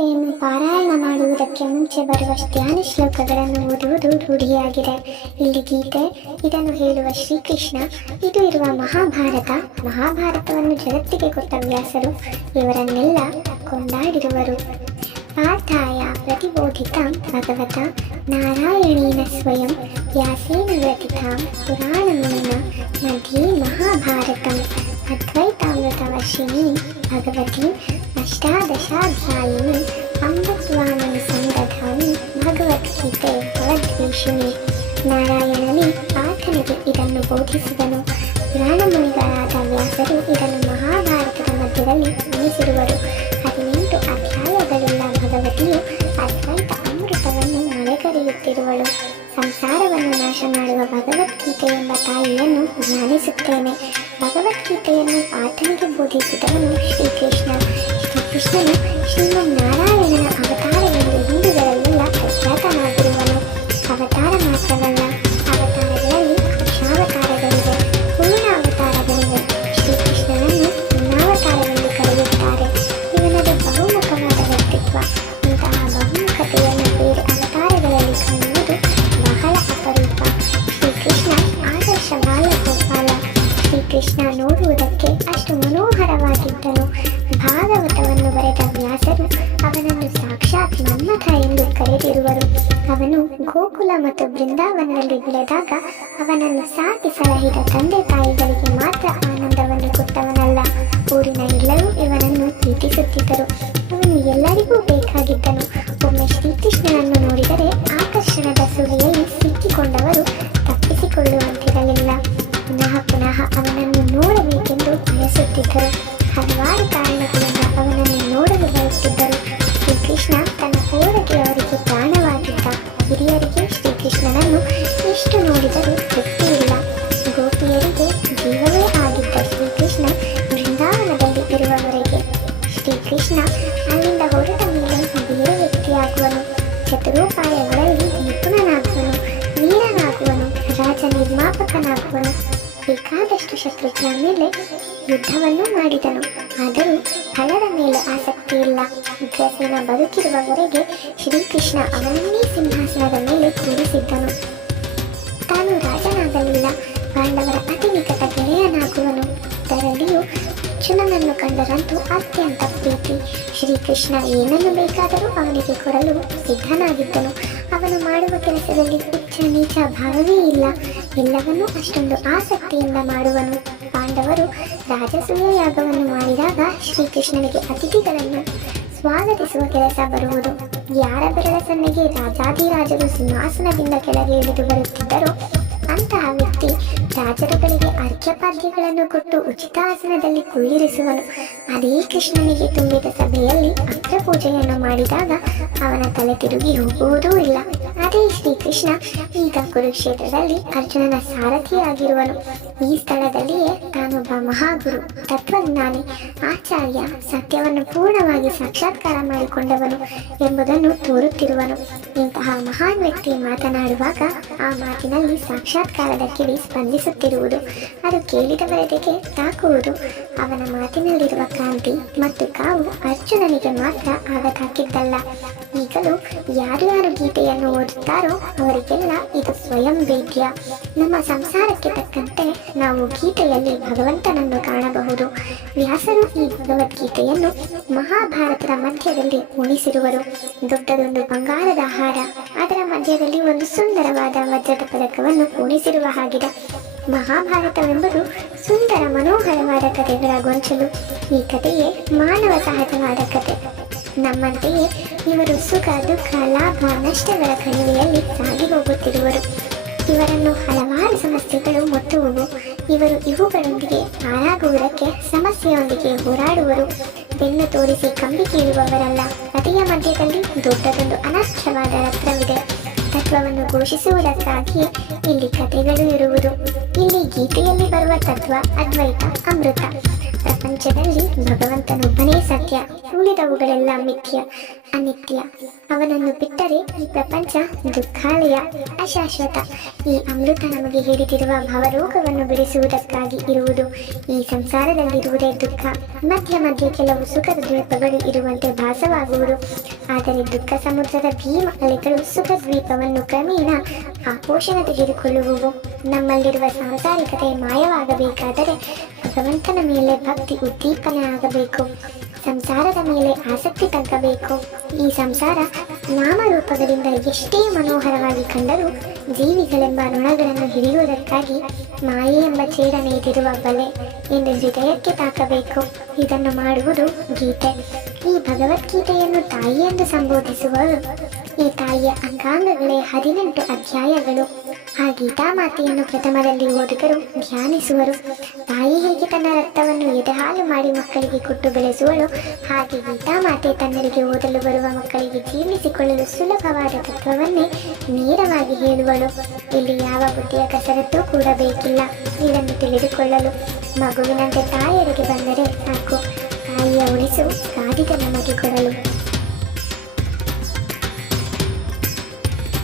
ಗೀತೆಯನ್ನು ಪಾರಾಯಣ ಮಾಡುವುದಕ್ಕೆ ಮುಂಚೆ ಬರುವ ಧ್ಯಾನ ಶ್ಲೋಕಗಳನ್ನು ಓದುವುದು ರೂಢಿಯಾಗಿದೆ. ಇಲ್ಲಿ ಗೀತೆ, ಇದನ್ನು ಹೇಳುವ ಶ್ರೀಕೃಷ್ಣ, ಇದು ಇರುವ ಮಹಾಭಾರತ. ಮಹಾಭಾರತವನ್ನು ಜಗತ್ತಿಗೆ ಕೊಟ್ಟ ವ್ಯಾಸರು ಇವರನ್ನೆಲ್ಲ ಕೊಂಡಾಡಿರುವರು. ಪಾರ್ಥಾಯ ಪ್ರತಿಬೋಧಿತ ಭಗವತ ನಾರಾಯಣೇನ ಸ್ವಯಂ ವ್ಯಾಸೇನ ವ್ಯತಿತಾಂ ಪುರಾಣಮೇನ ಮಧ್ಯೆ ಮಹಾಭಾರತಂ. ಅದ್ವೈತಾಮೃತವರ್ಷಿಣಿ ಭಗವತಿ ಅಷ್ಟಾದಶಾಧ್ಯಾಯಿನಿ ಅಮೃತ್ವಾನಂ ಸಂದಧಾಮಿ ಭಗವದ್ಗೀತೆ ಭಗವದ್ವೇಷಿಣಿ ನಾರಾಯಣನಿ ಪಾರ್ಥನಿಗೆ ಇದನ್ನು ಬೋಧಿಸಿದನು. ಪುರಾಣ ಮುನಿಗಳಾದ ವ್ಯಾಸರು ಇದನ್ನು ಮಹಾಭಾರತದ ಮಧ್ಯದಲ್ಲಿ ಉಳಿಸಿರುವರು ಹದಿನೆಂಟು ಅಧ್ಯಾಯಗಳುಳ್ಳ ಭಗವತಿಯು ಅದ್ವೈತ ಅಮೃತವನ್ನು ಮಳೆಗರೆಯುತ್ತಿರುವಳು. ಸಂಸಾರವನ್ನು ನಾಶ ಮಾಡುವ ಭಗವದ್ಗೀತೆ ಎಂಬ ತಾಯಿಯನ್ನು ಧ್ಯಾನಿಸುತ್ತೇನೆ. ಭಗವದ್ಗೀತೆಯನ್ನು ಆತನಿಗೆ ಬೋಧಿಸಿದವನು ಶ್ರೀಕೃಷ್ಣ してる人の習い ಸಾಕ್ಷಾತ್ ಮನ್ಮಥ ಎಂದು ಕರೆದಿರುವರು ಅವನು ಗೋಕುಲ ಮತ್ತು ಬೃಂದಾವನದಲ್ಲಿ ಬೆಳೆದಾಗ ಅವನನ್ನು ಸಾಕಿ ಸಲಹಿದ ತಂದೆ ತಾಯಿಗಳಿಗೆ ಮಾತ್ರ ಆನಂದವನ್ನು ಕೊಟ್ಟವನಲ್ಲ. ಊರಿನ ಎಲ್ಲರೂ ಇವನನ್ನು ಪ್ರೀತಿಸುತ್ತಿದ್ದರು. ಅವನು ಎಲ್ಲರಿಗೂ ಬೇಕಾಗಿದ್ದನು. ಒಮ್ಮೆ ಶ್ರೀಕೃಷ್ಣನನ್ನು ನೋಡಿದರೆ ಆಕರ್ಷಣದ ಸುಳಿಯಲ್ಲಿ ಸಿಕ್ಕಿಕೊಂಡವರು ತಪ್ಪಿಸಿಕೊಳ್ಳುವಂತಿರಲಿಲ್ಲ. ಪುನಃ ಪುನಃ ಅವನನ್ನು ನೋಡಬೇಕೆಂದು ಬಯಸುತ್ತಿದ್ದರು. ಎಷ್ಟು ನೋಡಿದರೂ ತೃಪ್ತಿಯಿಲ್ಲ ಗೋಪಿಯರಿಗೆ ಜೀವವೇ ಆಗಿದ್ದ ಶ್ರೀಕೃಷ್ಣ ಬೃಂದಾವನದಲ್ಲಿ ಇರುವವರೆಗೆ. ಶ್ರೀಕೃಷ್ಣ ಅಲ್ಲಿಂದ ಹೊರಟ ಮೇಲೆ ಬೇರೆ ವ್ಯಕ್ತಿಯಾಗುವನು. ಚತುರೋಪಾಯಗಳಲ್ಲಿ ನಿಪುಣನಾಗುವನು, ವೀರನಾಗುವನು ರಾಜ ನಿರ್ಮಾಪಕನಾಗುವನು ಬೇಕಾದಷ್ಟು ಶತ್ರುಗಳ ಮೇಲೆ ಯುದ್ಧವನ್ನು ಮಾಡಿದನು. ಆದರೂ ಫಲದ ಮೇಲೆ ಆಸಕ್ತಿ ಇಲ್ಲ. ಉಗ್ರಸೇನ ಬದುಕಿರುವವರೆಗೆ ಶ್ರೀಕೃಷ್ಣ ಅವನನ್ನೇ ಸಿಂಹಾಸನದ ಮೇಲೆ ಕೂರಿಸಿದ್ದನು. ತಾನು ರಾಜನಾಗಲಿಲ್ಲ ಪಾಂಡವರ ಅತಿ ನಿಕಟ ಗೆಳೆಯನಾಗುವನು. ಇದರಲ್ಲಿಯೂ ಅರ್ಜುನನನ್ನು ಕಂಡರಂತೂ ಅತ್ಯಂತ ಪ್ರೀತಿ. ಶ್ರೀಕೃಷ್ಣ ಏನನ್ನು ಬೇಕಾದರೂ ಅವನಿಗೆ ಕೊಡಲು ಸಿದ್ಧನಾಗಿದ್ದನು. ಅವನು ಮಾಡುವ ಕೆಲಸದಲ್ಲಿ ಉಚ್ಚ ನೀಚ ಭಾವವೇ ಇಲ್ಲ. ಎಲ್ಲವನ್ನೂ ಅಷ್ಟೊಂದು ಆಸಕ್ತಿಯಿಂದ ಮಾಡುವನು. ಪಾಂಡವರು ರಾಜಸೂಯ ಯಾಗವನ್ನು ಮಾಡಿದಾಗ ಶ್ರೀಕೃಷ್ಣನಿಗೆ ಅತಿಥಿಗಳನ್ನು ಸ್ವಾಗತಿಸುವ ಕೆಲಸ ಬರುವುದು. ಯಾರ ಬೆರಳ ಸನ್ನಿಗೆ ರಾಜಾದಿರಾಜರು ಸಿಂಹಾಸನದಿಂದ ಕೆಳಗೆ ಇಳಿದು ಬರುತ್ತಿದ್ದರೋ ಅಂತಹ ವ್ಯಕ್ತಿ ರಾಜರುಗಳಿಗೆ ಅರ್ಘ್ಯಪಾದ್ಯಗಳನ್ನು ಕೊಟ್ಟು ಉಚಿತ ಆಸನದಲ್ಲಿ ಕುಳ್ಳಿರಿಸುವನು. ಅದೇ ಕೃಷ್ಣನಿಗೆ ತುಂಬಿದ ಸಭೆಯಲ್ಲಿ ಅಗ್ರ ಪೂಜೆಯನ್ನು ಮಾಡಿದಾಗ ಅವನ ತಲೆ ತಿರುಗಿ ಹೋಗುವುದೂ ಇಲ್ಲ. ಅದೇ ಶ್ರೀಕೃಷ್ಣ ಈಗ ಕುರುಕ್ಷೇತ್ರದಲ್ಲಿ ಅರ್ಜುನನ ಸಾರಥಿಯಾಗಿರುವನು. ಈ ಸ್ಥಳದಲ್ಲಿಯೇ ತಾನೊಬ್ಬ ಮಹಾಗುರು, ತತ್ವಜ್ಞಾನಿ, ಆಚಾರ್ಯ, ಸತ್ಯವನ್ನು ಪೂರ್ಣವಾಗಿ ಸಾಕ್ಷಾತ್ಕಾರ ಮಾಡಿಕೊಂಡವನು ಎಂಬುದನ್ನು ತೋರುತ್ತಿರುವನು. ಇಂತಹ ಮಹಾನ್ ವ್ಯಕ್ತಿ ಮಾತನಾಡುವಾಗ ಆ ಮಾತಿನಲ್ಲಿ ಸಾಕ್ಷಾತ್ಕಾರದ ಕಿವಿ ಸ್ಪಂದಿಸುತ್ತಿರುವುದು ಅದು ಕೇಳಿದವರೆಗೆ ತಾಕುವುದು. ಅವನ ಮಾತಿನಲ್ಲಿರುವ ಕಾಂತಿ ಮತ್ತು ಕಾವು ಅರ್ಜುನನಿಗೆ ಮಾತ್ರ ಆಗತಾಕಿದ್ದಲ್ಲ ಈಗಲೂ ಯಾರ್ಯಾರು ಗೀತೆಯನ್ನು ಓದುತ್ತಾರೋ ಅವರಿಗೆಲ್ಲ ಇದು ಸ್ವಯಂ ವೇದ್ಯ. ನಮ್ಮ ಸಂಸಾರಕ್ಕೆ ತಕ್ಕಂತೆ ನಾವು ಗೀತೆಯಲ್ಲಿ ಭಗವಂತನನ್ನು ಕಾಣಬಹುದು. ವ್ಯಾಸರು ಈ ಭಗವದ್ಗೀತೆಯನ್ನು ಮಹಾಭಾರತದ ಮಧ್ಯದಲ್ಲಿ ಉಣಿಸಿರುವರು ದೊಡ್ಡದೊಂದು ಬಂಗಾರದ ಹಾರ ಅದರ ಮಧ್ಯದಲ್ಲಿ ಒಂದು ಸುಂದರವಾದ ವಜ್ರದ ಪದಕವನ್ನು ಉಣಿಸಿರುವ ಹಾಗಿದೆ. ಮಹಾಭಾರತವೆಂಬುದು ಸುಂದರ ಮನೋಹರವಾದ ಕಥೆಗಳ ಗೊಂಚಲು. ಈ ಕಥೆಯೇ ಮಾನವ ಸಹಜವಾದ ಕಥೆ. ನಮ್ಮಂತೆಯೇ ಇವರು ಸುಖ, ದುಃಖ, ಲಾಭ, ನಷ್ಟಗಳ ಕಣಿವೆಯಲ್ಲಿ ಸಾಗಿ ಹೋಗುತ್ತಿರುವರು. ಇವರನ್ನು ಹಲವಾರು ಸಮಸ್ಯೆಗಳು ಮುಟ್ಟುವುವು ಇವರು ಇವುಗಳೊಂದಿಗೆ ಹಾಳಾಗುವುದಕ್ಕೆ ಸಮಸ್ಯೆಯೊಂದಿಗೆ ಹೋರಾಡುವರು. ಬೆನ್ನು ತೋರಿಸಿ ಕಂಬಿ ಕೀಳುವವರಲ್ಲ ನದಿಯ ಮಧ್ಯದಲ್ಲಿ ದೊಡ್ಡದೊಂದು ಅನರ್ಥವಾದ ರತ್ನವಿದೆ. ತತ್ವವನ್ನು ಘೋಷಿಸುವುದಕ್ಕಾಗಿ ಇಲ್ಲಿ ಕಥೆಗಳು ಇರುವುದು. ಇಲ್ಲಿ ಗೀತೆಯಲ್ಲಿ ಬರುವ ತತ್ವ ಅದ್ವೈತ ಅಮೃತ. ಪ್ರಪಂಚದಲ್ಲಿ ಭಗವಂತನೊಬ್ಬನೇ ಸತ್ಯ ಉಳಿದವುಗಳೆಲ್ಲ ಮಿಥ್ಯ, ಅನಿತ್ಯ. ಅವನನ್ನು ಬಿಟ್ಟರೆ ಈ ಪ್ರಪಂಚ ದುಃಖಾಲಯ ಅಶಾಶ್ವತ. ಈ ಅಮೃತ ನಮಗೆ ಹೇಳಿದಿರುವ ಭವರೋಗವನ್ನು ಬಿಡಿಸುವುದಕ್ಕಾಗಿ ಇರುವುದು, ಈ ಸಂಸಾರದಲ್ಲಿರುವುದೇ ದುಃಖ. ಮಧ್ಯ ಮಧ್ಯೆ ಕೆಲವು ಸುಖದ ದ್ವೀಪಗಳು ಇರುವಂತೆ ಭಾಸವಾಗುವುದು. ಆದರೆ ದುಃಖ ಸಮುದ್ರದ ಭೀಮ ಅಲೆಗಳು ಸುಖ ದ್ವೀಪವನ್ನು ಕ್ರಮೇಣ ಆಪೋಷಣ ತೆಗೆದುಕೊಳ್ಳುವುದು ನಮ್ಮಲ್ಲಿರುವ ಸಾಂಸಾರಿಕತೆ ಮಾಯವಾಗಬೇಕಾದರೆ ಭಗವಂತನ ಮೇಲೆ ಭಕ್ತಿ ಉದ್ದೀಪನೆ ಆಗಬೇಕು. ಸಂಸಾರದ ಮೇಲೆ ಆಸಕ್ತಿ ತಗ್ಗಬೇಕು. ಈ ಸಂಸಾರ ನಾಮರೂಪಗಳಿಂದ ಎಷ್ಟೇ ಮನೋಹರವಾಗಿ ಕಂಡರೂ ಜೀವಿಗಳೆಂಬ ನೊಣಗಳನ್ನು ಹಿಡಿಯುವುದಕ್ಕಾಗಿ ಮಾಯೆ ಎಂಬ ಚೇಡನೆಯಿರುವ ಬಲೆ ಎಂದು ಹೃದಯಕ್ಕೆ ತಾಕಬೇಕು. ಇದನ್ನು ಮಾಡುವುದು ಗೀತೆ. ಈ ಭಗವದ್ಗೀತೆಯನ್ನು ತಾಯಿ ಎಂದು ಸಂಬೋಧಿಸುವವರು ಈ ತಾಯಿಯ ಅಂಗಾಂಗಗಳೇ ಹದಿನೆಂಟು ಅಧ್ಯಾಯಗಳು. ಆ ಗೀತಾ ಮಾತೆಯನ್ನು ಪ್ರಥಮದಲ್ಲಿ ಓದುಗರು, ಧ್ಯಾನಿಸುವರು. ತಾಯಿ ಹೇಗೆ ತನ್ನ ರಕ್ತವನ್ನು ಎದೆಹಾಲು ಮಾಡಿ ಮಕ್ಕಳಿಗೆ ಕೊಟ್ಟು ಬೆಳೆಸುವಳು, ಹಾಗೆ ಗೀತಾ ಮಾತೆ ತನ್ನರಿಗೆ ಓದಲು ಬರುವ ಮಕ್ಕಳಿಗೆ ಜೀರ್ಣಿಸಿಕೊಳ್ಳಲು ಸುಲಭವಾದ ತತ್ವವನ್ನೇ ನೇರವಾಗಿ ಹೇಳುವಳು. ಇಲ್ಲಿ ಯಾವ ಬುದ್ಧಿಯ ಕಸರತ್ತೂ ಕೂಡ ಬೇಕಿಲ್ಲ. ಇದನ್ನು ತಿಳಿದುಕೊಳ್ಳಲು ಮಗುವಿನಂತೆ ತಾಯಿಯರಿಗೆ ಬಂದರೆ ಸಾಕು. ತಾಯಿಯ ಉಳಿಸು ಸಾಧಿತ ನಮಗೆ ಕೊಡಲು.